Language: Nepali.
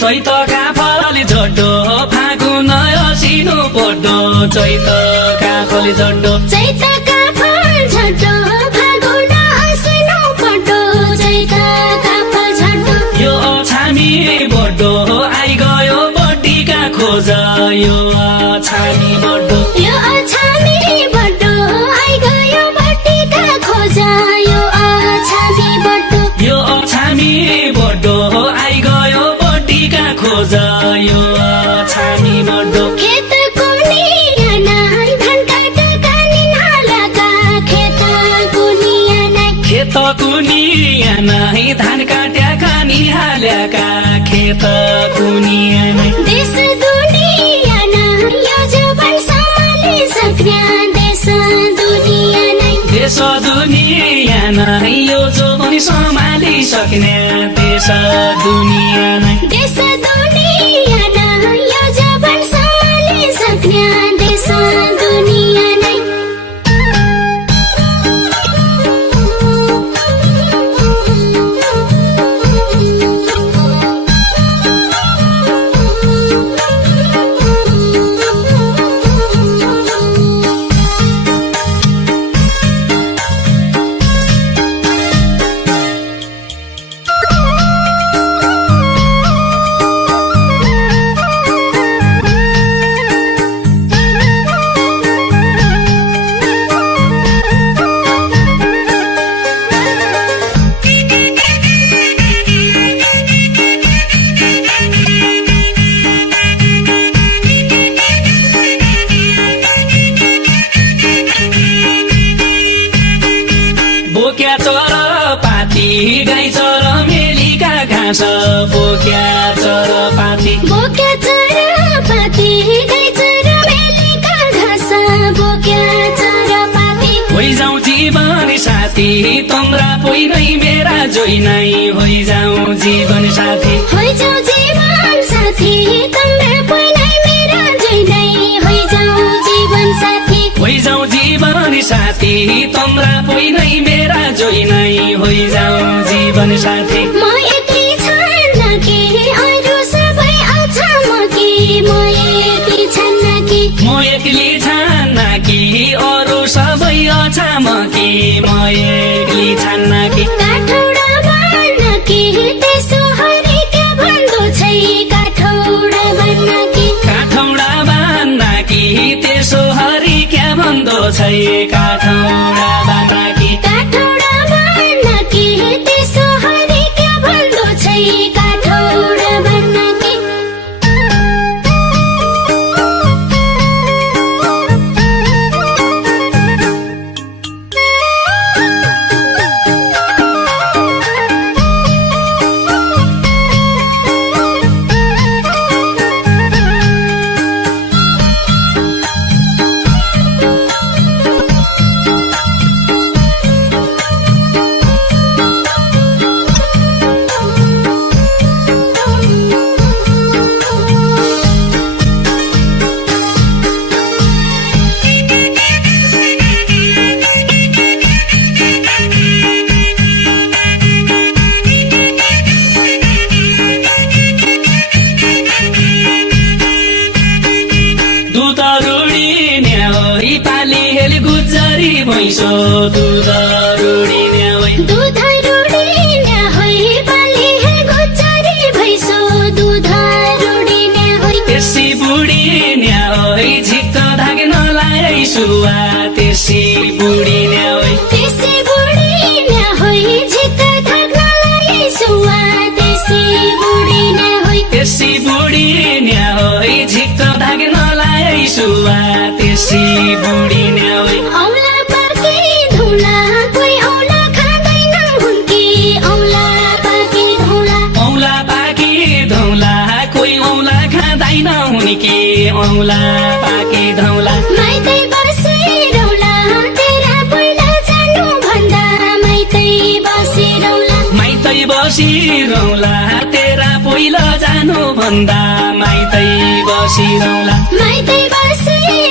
चैतका फलले झड्डो फागुन असिनो पड्डो चैतका फलले झड्डो चैतका फल झड्डो फागुन असिनो पड्डो चैतका फल झड्डो यो छामी बड्डो आइ गयो बड्डीका खोज यो छामी बड्डो यो छामी बड्डो आइ गयो बड्डीका खोज यो छामी बड्डो यो छामी बड्डो आइ गयो बड्डीका खोज यो छामी बड्डो खेतको नियाना धान काटेका निहालका खेतको नियाना खेतको नियाना धान काट्याका निहाल्याका खेतको नियाना देश दुनियाना यो जवान सम्हाली सक्ने देश दुनियाना देश दुनियाना यो जो पनि सम्हाली सक्ने देश दुनियाना देश दुनियाना यो जवान सम्हाली सक्ने देश दुनियाना बोक्या चर पाती गाई चर मेलीका घाँस बोक्या चर पाती बोक्या चरपाती गाई चर मेलीका घाँस बोक्या चरपाती होइजाऊ जीवन साथी तम्रा पोइ नै मेरा जोइ नै होइजाऊ जीवन साथी होइजाऊ जीवन साथी तम्रा पोइ नै मेरा जोइ नै होइजाऊ जीवन साथी होइजाऊ जीवन साथी तम्रा पोइ नै मेरा जोइ नै होइजाऊ जीवन साथी म एक्लै छान्न कि अरू सबै अछाम कि म एक्लै छान्न कि म एक्लै छान्न कि अरू सबै अछाम कि म एक्लै छान्न कि काठौडा बान्न कि त्यसो हरेका भन्दो छै काठौडा बान्न कि काठौडा बान्न कि त्यसो हरि क्या भन्दो छै काठौडा बान्न कि काठौडा बान्न कि त्यसो हरेका भन्दो छै काठौडा बान्न कि दुध रुडी न्याउरी पाली हेली गुजरी भैँसो दुध रुडी न्याउरी दुध रुडिने होइ बाली हे गोचरी भैँसो दुध रुडिने होइ त्यसै बुढी न्याउरी झिक्क धागे नलाइ सुवा त्यसै बुढी न्याउरी त्यसै बुढिने होइ झिक्क थाक्नलाई सुवा त्यसै बुढिने होइ त्यसै बुढी न्याउरी झिक्क धागे नलाइ सुवा त्यसै बुढी न्याउरी औला पाके धौला कोही औला खाँदैन हुन्की औला पाके धौला औला पाकी धौला कोही औला खाँदैन हुन्की औला पाकी धौला माइतै बसिरौला तेरा पहिला जानु भन्दा माइतै बसिरौला माइतै बसिरौला तेरा पहिलो जानु भन्दा माइतै बसिरौला माइतै बसिरौला